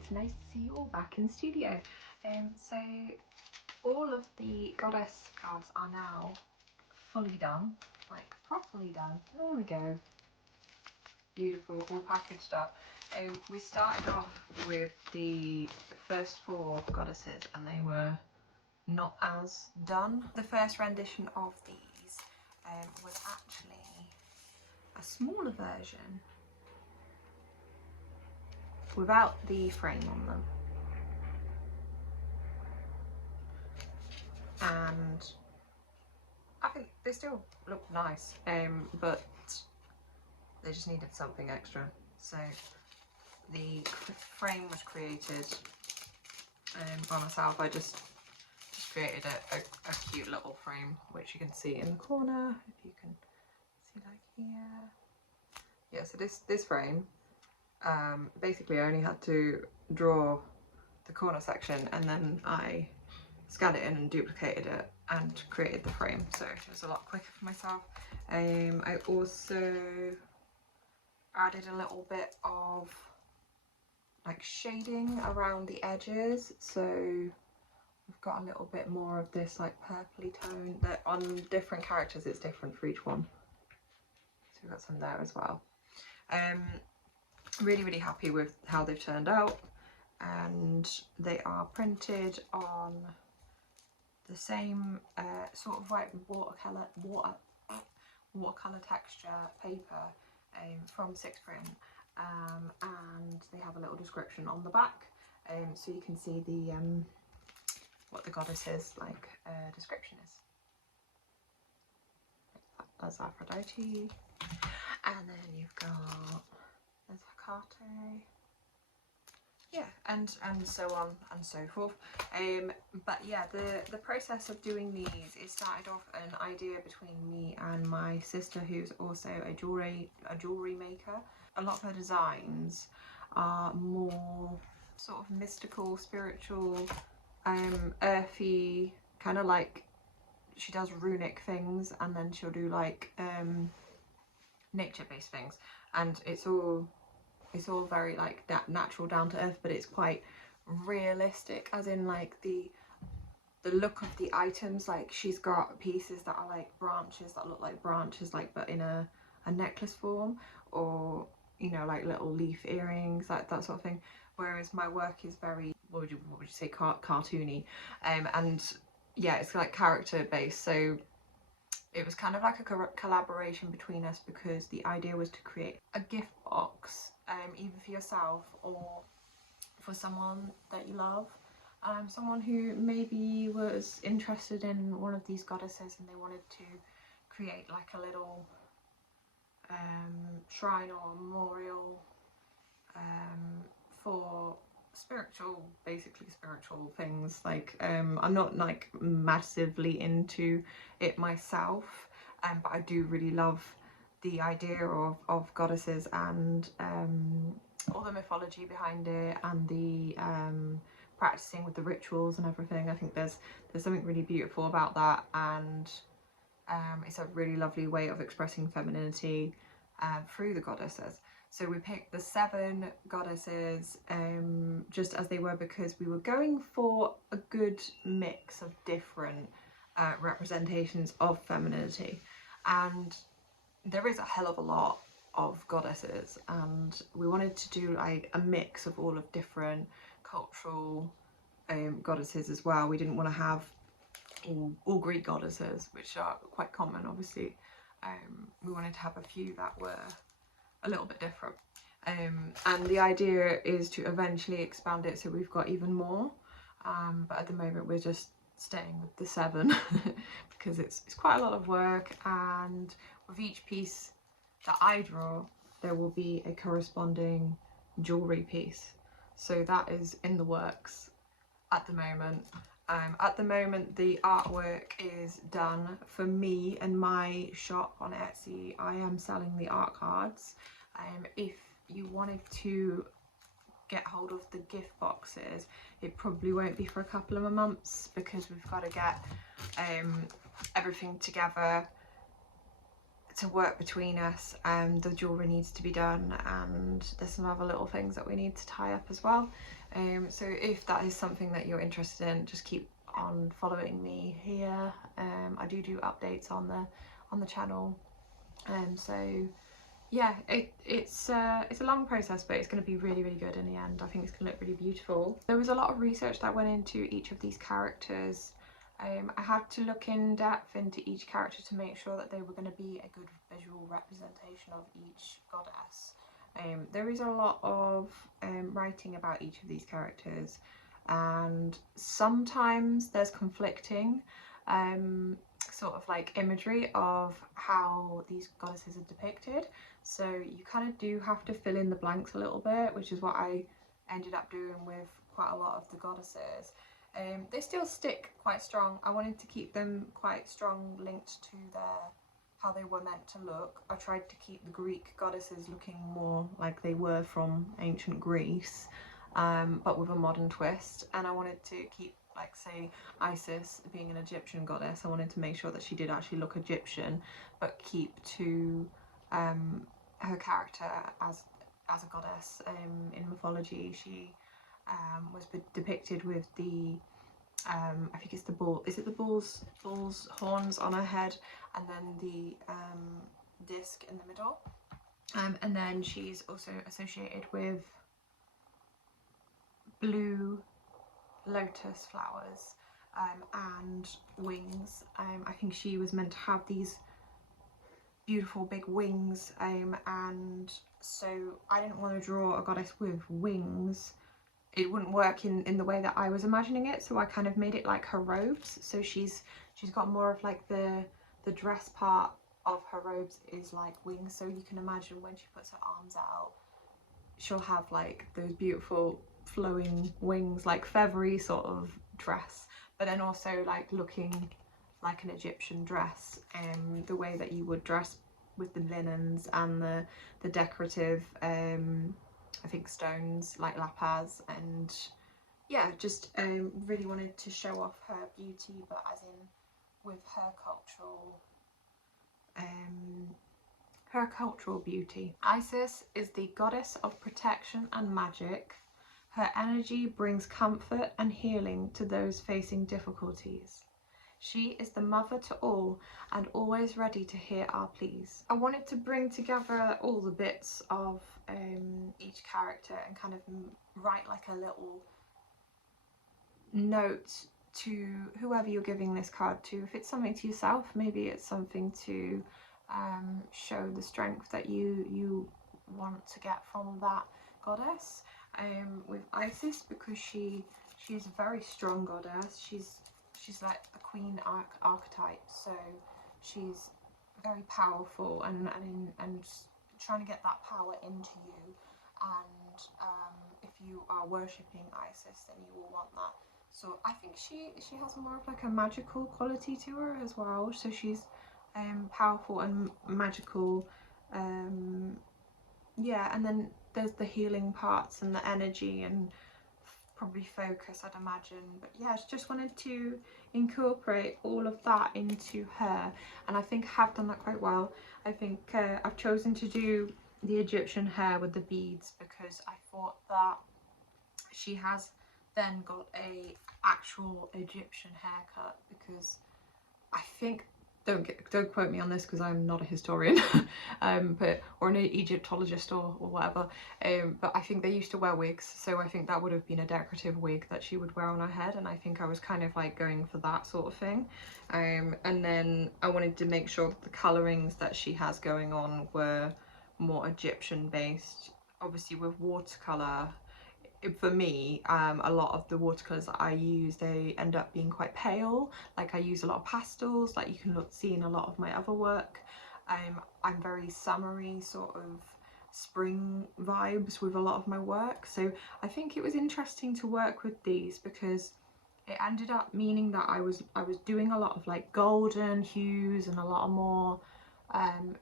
it's nice to see you all back in the studio. So all of the goddess cards are now fully done, like properly done. There we go. Beautiful, all packaged up. We started off with the first 4 goddesses and they were not as done. The first rendition of these was actually a smaller version without the frame on them. And I think they still look nice, but they just needed something extra. So the frame was created by myself. I just created a cute little frame, which you can see in the corner, if you can see, like here. Yeah, so this frame, basically I only had to draw the corner section and then I scanned it in and duplicated it and created the frame, so it was a lot quicker for myself. I also added a little bit of like shading around the edges, so we've got a little bit more of this like purpley tone that on different characters it's different for each one, so we've got some there as well. Really happy with how they've turned out, and they are printed on the same sort of like watercolour texture paper from Six Print, and they have a little description on the back, so you can see the what the goddess's like description is. There's Aphrodite, and then you've got there's Hecate. Yeah, and so on and so forth. But yeah, the process of doing these, it started off an idea between me and my sister, who's also a jewelry maker. A lot of her designs are more sort of mystical, spiritual, earthy, kind of like she does runic things, and then she'll do like nature-based things, and it's all very like that natural, down to earth, but it's quite realistic, as in like the look of the items. Like she's got pieces that are like branches that look like branches, like but in a necklace form, or you know, like little leaf earrings, like that sort of thing, whereas my work is very, what would you say, cartoony, and yeah, it's like character based. So it was kind of like a collaboration between us, because the idea was to create a gift box, either for yourself or for someone that you love, someone who maybe was interested in one of these goddesses and they wanted to create like a little shrine or memorial for basically spiritual things. Like I'm not like massively into it myself, but I do really love the idea of goddesses and all the mythology behind it, and the practicing with the rituals and everything. I think there's something really beautiful about that, and it's a really lovely way of expressing femininity through the goddesses. So we picked the 7 goddesses just as they were, because we were going for a good mix of different representations of femininity, and there is a hell of a lot of goddesses, and we wanted to do like a mix of all of different cultural goddesses as well. We didn't want to have all Greek goddesses, which are quite common, obviously. We wanted to have a few that were a little bit different, and the idea is to eventually expand it so we've got even more, but at the moment we're just staying with the 7 because it's quite a lot of work, and with each piece that I draw there will be a corresponding jewellery piece, so that is in the works at the moment. At the moment the artwork is done for me and my shop on Etsy. I am selling the art cards. If you wanted to get hold of the gift boxes, it probably won't be for a couple of months, because we've got to get everything together to work between us, the jewellery needs to be done, and there's some other little things that we need to tie up as well. So if that is something that you're interested in, just keep on following me here. I do updates on the channel, so yeah, it's a long process, but it's going to be really, really good in the end. I think it's going to look really beautiful. There was a lot of research that went into each of these characters. I had to look in depth into each character to make sure that they were going to be a good visual representation of each goddess. There is a lot of writing about each of these characters, and sometimes there's conflicting sort of like imagery of how these goddesses are depicted, so you kind of do have to fill in the blanks a little bit, which is what I ended up doing with quite a lot of the goddesses. They still stick quite strong. I wanted to keep them quite strong, linked to how they were meant to look. I tried to keep the Greek goddesses looking more like they were from ancient Greece, but with a modern twist. And I wanted to keep, like, say, Isis being an Egyptian goddess, I wanted to make sure that she did actually look Egyptian, but keep to her character as a goddess. In mythology, she was depicted with the I think it's the bull. Is it the bull's horns on her head, and then the disc in the middle, and then she's also associated with blue lotus flowers and wings. I think she was meant to have these beautiful big wings, and so I didn't want to draw a goddess with wings. It wouldn't work in the way that I was imagining it, so I kind of made it like her robes. So she's got more of like the dress part of her robes is like wings, so you can imagine when she puts her arms out, she'll have like those beautiful flowing wings, like feathery sort of dress, but then also like looking like an Egyptian dress, the way that you would dress with the linens and the decorative I think stones like lapis, and yeah, just really wanted to show off her beauty, but as in with her cultural beauty. Isis is the goddess of protection and magic. Her energy brings comfort and healing to those facing difficulties. She is the mother to all and always ready to hear our pleas. I wanted to bring together all the bits of each character and kind of write like a little note to whoever you're giving this card to. If it's something to yourself, maybe it's something to show the strength that you want to get from that goddess. With Isis, because she is a very strong goddess. She's like the queen archetype, so she's very powerful and trying to get that power into you. And if you are worshipping Isis, then you will want that. So I think she has more of like a magical quality to her as well. So she's powerful and magical. Yeah, and then there's the healing parts and the energy and probably focus, I'd imagine. But yeah, I just wanted to incorporate all of that into her, and I think I have done that quite well. I think I've chosen to do the Egyptian hair with the beads because I thought that she has then got a actual Egyptian haircut, because I think, don't quote me on this because I'm not a historian, or an Egyptologist or whatever, but I think they used to wear wigs, so I think that would have been a decorative wig that she would wear on her head, and I think I was kind of like going for that sort of thing. And then I wanted to make sure that the colourings that she has going on were more Egyptian based. Obviously with watercolour, for me, a lot of the watercolours that I use, they end up being quite pale. Like I use a lot of pastels, like you can see in a lot of my other work. I'm very summery, sort of spring vibes with a lot of my work, so I think it was interesting to work with these because it ended up meaning that I was doing a lot of like golden hues and a lot of more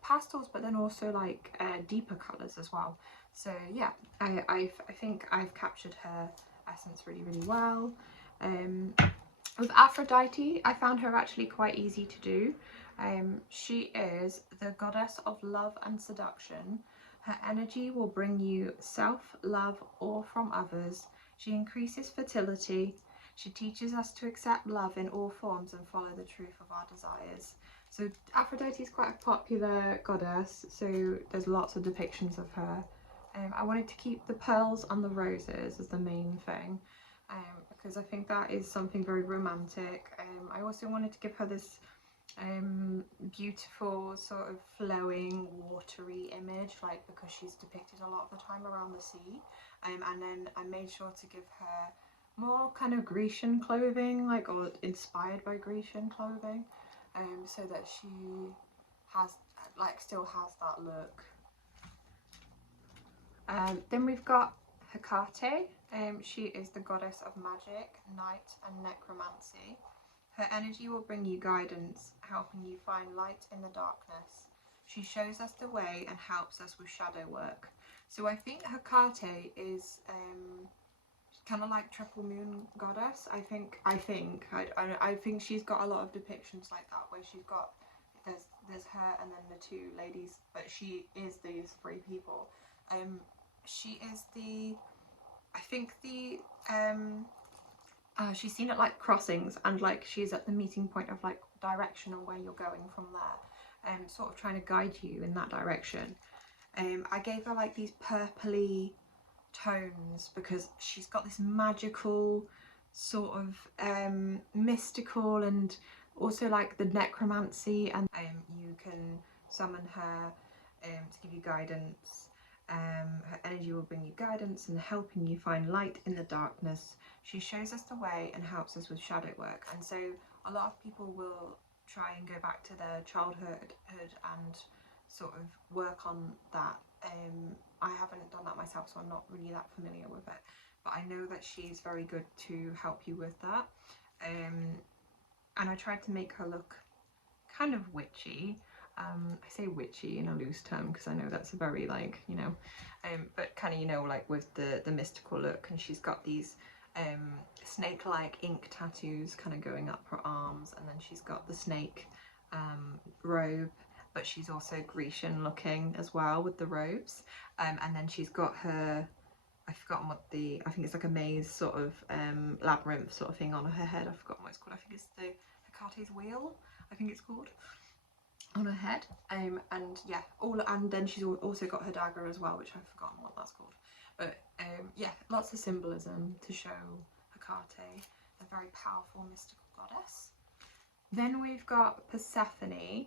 pastels, but then also like deeper colours as well. So yeah, I think I've captured her essence really, really well. With Aphrodite, I found her actually quite easy to do. She is the goddess of love and seduction. Her energy will bring you self-love or from others. She increases fertility. She teaches us to accept love in all forms and follow the truth of our desires. So Aphrodite is quite a popular goddess, so there's lots of depictions of her. I wanted to keep the pearls and the roses as the main thing, because I think that is something very romantic. I also wanted to give her this beautiful sort of flowing watery image, like because she's depicted a lot of the time around the sea, and then I made sure to give her more kind of Grecian clothing, like, or inspired by Grecian clothing, so that she has, like, still has that look. Then we've got Hecate. She is the goddess of magic, night and necromancy. Her energy will bring you guidance, helping you find light in the darkness. She shows us the way and helps us with shadow work. So I think Hecate is kind of like triple moon goddess. I think she's got a lot of depictions like that, where she's got, there's her and then the two ladies, but she is these three people. She is the, I think the she's seen at like crossings, and like she's at the meeting point of like direction and where you're going from there, sort of trying to guide you in that direction. I gave her like these purpley tones because she's got this magical sort of mystical, and also like the necromancy, and you can summon her to give you guidance. Her energy will bring you guidance and helping you find light in the darkness. She shows us the way and helps us with shadow work. And so a lot of people will try and go back to their childhood and sort of work on that. I haven't done that myself, so I'm not really that familiar with it, but I know that she's very good to help you with that. And I tried to make her look kind of witchy. I say witchy in a loose term because I know that's a very, like, you know, but kind of, you know, like with the mystical look. And she's got these snake-like ink tattoos kind of going up her arms, and then she's got the snake robe, but she's also Grecian looking as well with the robes. And then she's got her, I've forgotten what the, I think it's like a maze sort of labyrinth sort of thing on her head. I've forgotten what it's called. I think it's the Hecate's wheel, I think it's called, on her head. And yeah, and then she's also got her dagger as well, which I've forgotten what that's called. But yeah, lots of symbolism to show Hecate, a very powerful mystical goddess. Then we've got Persephone.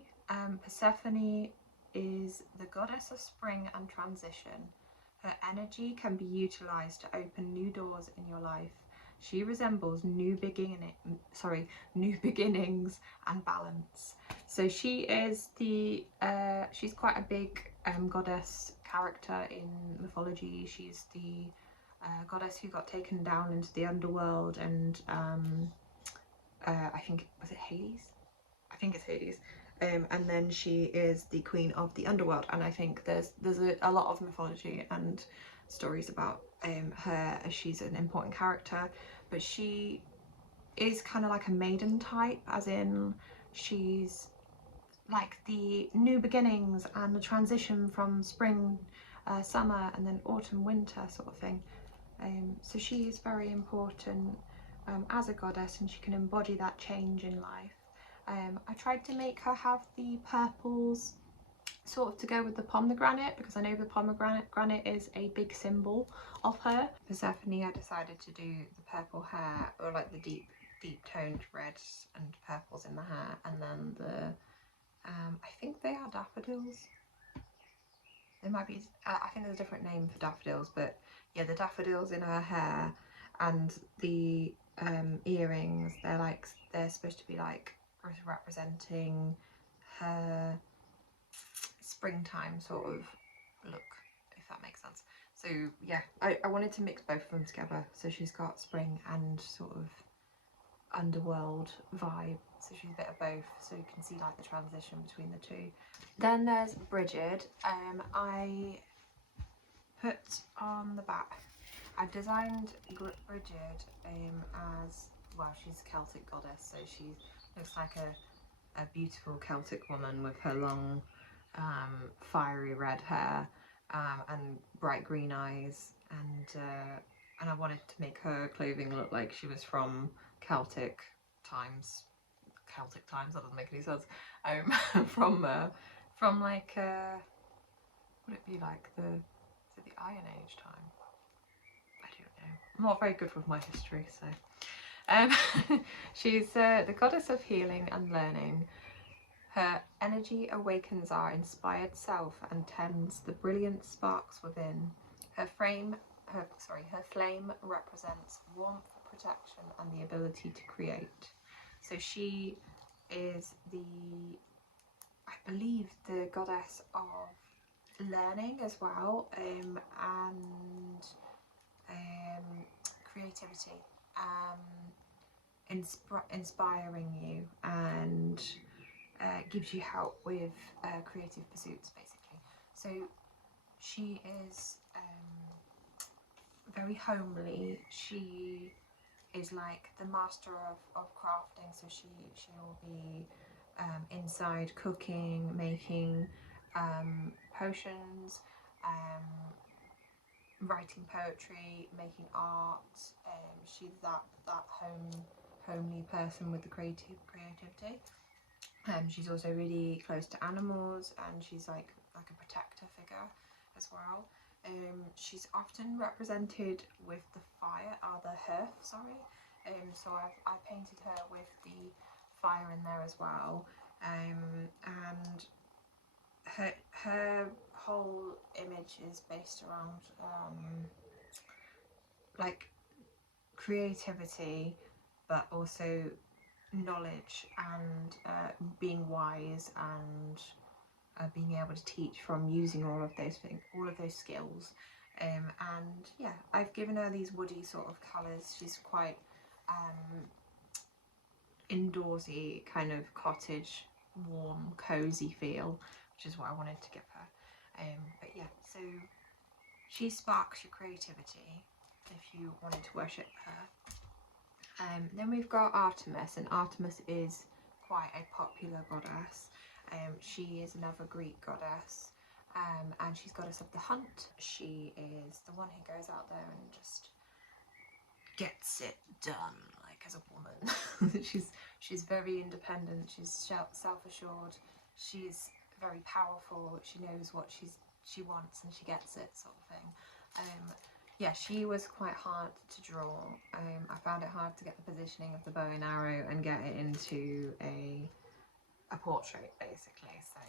Persephone is the goddess of spring and transition. Her energy can be utilised to open new doors in your life. She resembles new beginnings and balance. So she is the, she's quite a big goddess character in mythology. She's the goddess who got taken down into the underworld, and I think, was it Hades? I think it's Hades. And then she is the queen of the underworld, and I think there's a lot of mythology and stories about her, as she's an important character. But she is kind of like a maiden type, as in she's like the new beginnings and the transition from spring, summer, and then autumn, winter sort of thing. So she is very important as a goddess, and she can embody that change in life. I tried to make her have the purples sort of to go with the pomegranate, because I know the pomegranate is a big symbol of her. Persephone, I decided to do the purple hair, or like the deep toned reds and purples in the hair, and then the I think they are daffodils. They might be, I think there's a different name for daffodils, but yeah, the daffodils in her hair, and the earrings, they're supposed to be like representing her springtime sort of look, if that makes sense. So yeah, I wanted to mix both of them together, so she's got spring and sort of underworld vibe, so she's a bit of both, so you can see like the transition between the two. Then there's Bridget. I put on the back, I've designed Bridget as, well, she's a Celtic goddess, so she looks like a a beautiful Celtic woman with her long fiery red hair and bright green eyes, and I wanted to make her clothing look like she was from Celtic times. Celtic times, that doesn't make any sense. From like would it be like the Iron Age time? I don't know. I'm not very good with my history, so she's the goddess of healing and learning. Her energy awakens our inspired self and tends the brilliant sparks within. Her flame represents warmth, protection, and the ability to create. So she is I believe, the goddess of learning as well, and creativity, inspiring you, and gives you help with creative pursuits, basically. So she is very homely. She is like the master of crafting, so she'll be inside cooking, making potions, writing poetry, making art. She's that homely person with the creativity. She's also really close to animals, and she's like a protector figure as well. She's often represented with the fire, the hearth, sorry. So I painted her with the fire in there as well. And her whole image is based around like creativity, but also knowledge and being wise, and being able to teach from using all of those things, all of those skills. And yeah, I've given her these woody sort of colours. She's quite indoorsy, kind of cottage, warm, cozy feel, which is what I wanted to give her. But yeah, so she sparks your creativity if you wanted to worship her. Then we've got Artemis, and Artemis is quite a popular goddess. She is another Greek goddess, and she's goddess of the hunt. She is the one who goes out there and just gets it done, like, as a woman. she's very independent. She's self-assured. She's very powerful. She knows what she wants and she gets it, sort of thing. Yeah, she was quite hard to draw. I found it hard to get the positioning of the bow and arrow and get it into a portrait, basically. So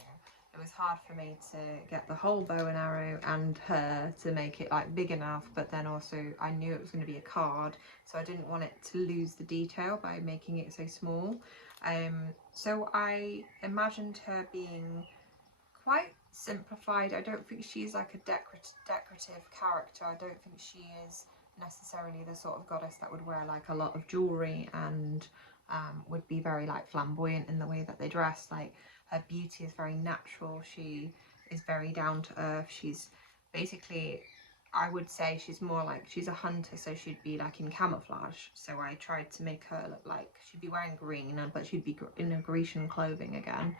it was hard for me to get the whole bow and arrow and her to make it like big enough, but then also I knew it was going to be a card, so I didn't want it to lose the detail by making it so small. So I imagined her being quite simplified. I don't think she's like a decorative character. I don't think she is necessarily the sort of goddess that would wear like a lot of jewelry and would be very like flamboyant in the way that they dress. Like, her beauty is very natural. She is very down to earth. She's basically, I would say she's more like, she's a hunter, so she'd be like in camouflage. So I tried to make her look like she'd be wearing green, but she'd be in a Grecian clothing again.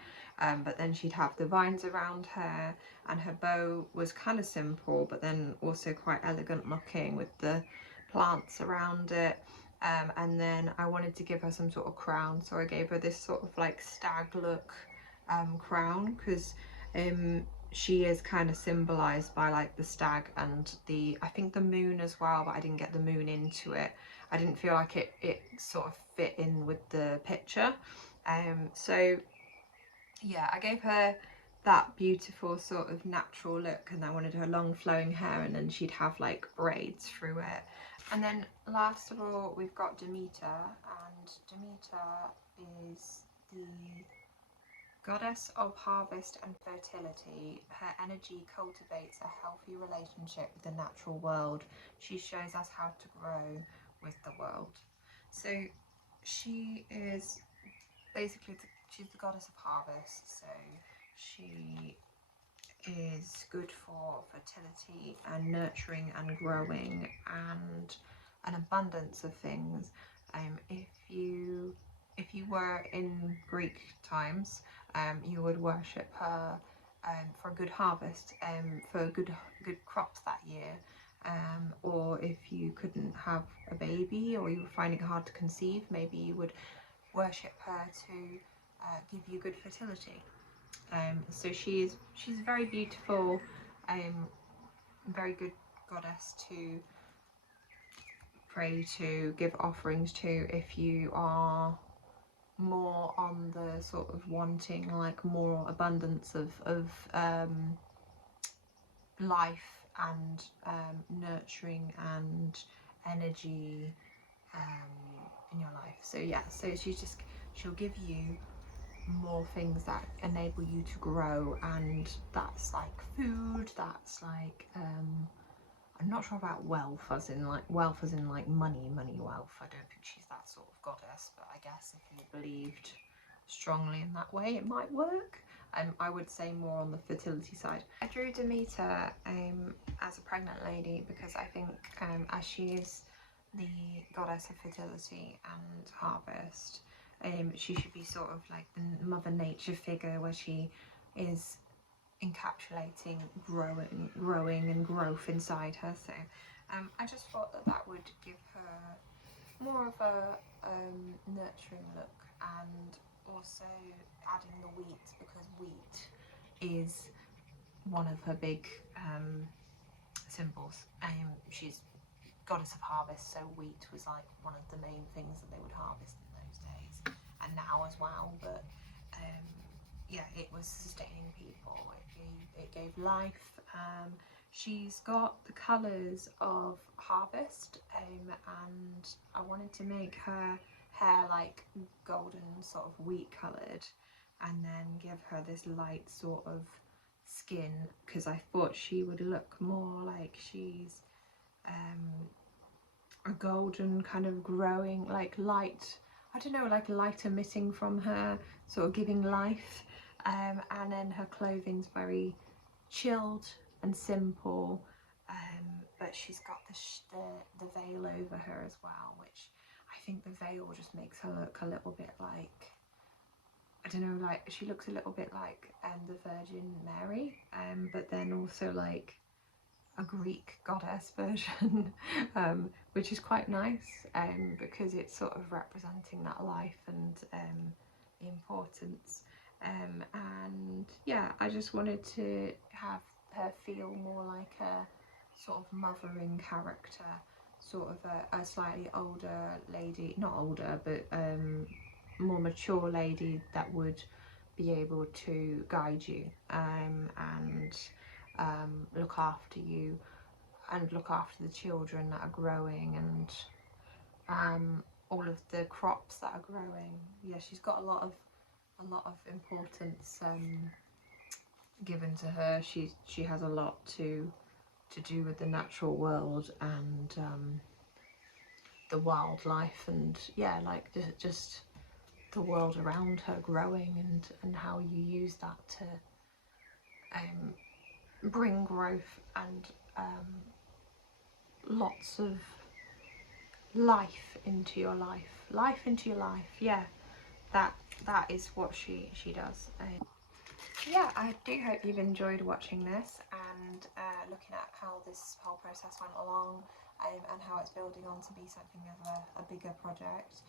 But then she'd have the vines around her, and her bow was kind of simple, but then also quite elegant looking with the plants around it. And then I wanted to give her some sort of crown, so I gave her this sort of like stag look crown, because she is kind of symbolized by like the stag and I think the moon as well, but I didn't get the moon into it. I didn't feel like it sort of fit in with the picture. So yeah, I gave her that beautiful sort of natural look, and I wanted her long flowing hair, and then she'd have like braids through it. And then last of all, we've got Demeter, and Demeter is the goddess of harvest and fertility. Her energy cultivates a healthy relationship with the natural world. She shows us how to grow with the world. So she is basically, she's the goddess of harvest, so she is good for fertility and nurturing and growing and an abundance of things. If you if you were in Greek times, you would worship her for a good harvest, for good crops that year. Or if you couldn't have a baby or you were finding it hard to conceive, maybe you would worship her to give you good fertility. So she's very beautiful, very good goddess to pray to, give offerings to if you are more on the sort of wanting like more abundance of life and nurturing and energy in your life. So yeah, so she'll give you more things that enable you to grow, and that's like food, that's like I'm not sure about wealth as in like money wealth. I don't think she's that sort of goddess, but I guess if you believed strongly in that way it might work. I would say more on the fertility side. I drew Demeter as a pregnant lady because I think as she is the goddess of fertility and harvest, she should be sort of like the mother nature figure where she is encapsulating growing and growth inside her. So I just thought that would give her more of a nurturing look, and also adding the wheat because wheat is one of her big symbols. She's goddess of harvest, so wheat was like one of the main things that they would harvest in those days, and now as well. But yeah, it was sustaining people. It gave life. She's got the colours of harvest, and I wanted to make her hair like golden sort of wheat coloured, and then give her this light sort of skin because I thought she would look more like she's a golden kind of growing, like light, I don't know, like light emitting from her, sort of giving life. And then her clothing's very chilled and simple, but she's got the veil over her as well, which I think the veil just makes her look a little bit like, I don't know, like she looks a little bit like the Virgin Mary, but then also like a Greek goddess version, which is quite nice, because it's sort of representing that life and the importance. And yeah, I just wanted to have her feel more like a sort of mothering character, sort of a slightly older lady, not older, but more mature lady that would be able to guide you and look after you and look after the children that are growing, and all of the crops that are growing. Yeah, she's got a lot of importance given to her. She has a lot to do with the natural world and the wildlife, and yeah, like just the world around her growing, and how you use that to bring growth and lots of life into your life. Yeah, that is what she does. Yeah, I do hope you've enjoyed watching this and looking at how this whole process went along, and how it's building on to be something of a bigger project.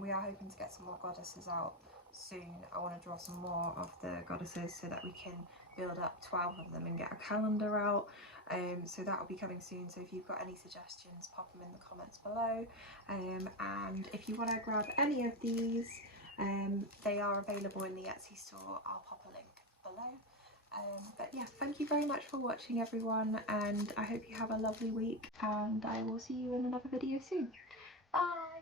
We are hoping to get some more goddesses out soon. I want to draw some more of the goddesses so that we can build up 12 of them and get a calendar out. So that will be coming soon. So if you've got any suggestions, pop them in the comments below. And if you want to grab any of these, they are available in the Etsy store. I'll pop a link below. But yeah, thank you very much for watching, everyone, and I hope you have a lovely week, and I will see you in another video soon. Bye!